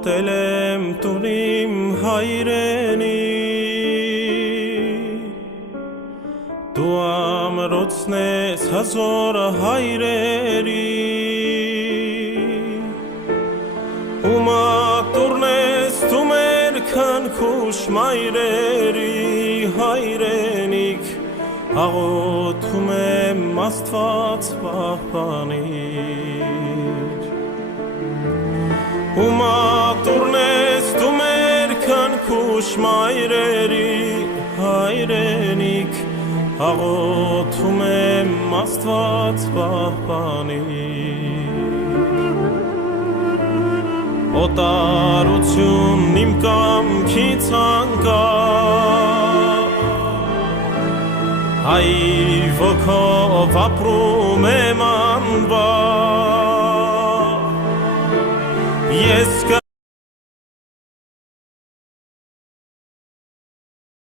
Ոտելեմ տունիմ հայրենի Դու ամրոցն ես հազոր հայրերի Ու մատուրն ես դու մեր քնքուշ մայրերի հայրենիք Աղոթում եմ Աստված պահպանիր Ու մատուրն ես դու մեր քնքուշ մայրերի հայրենիք Աղոթում եմ Աստված պահպանիր Օտարություն իմ կամքից անկավ Հայր ոգով ապրում եմ անվավ Ես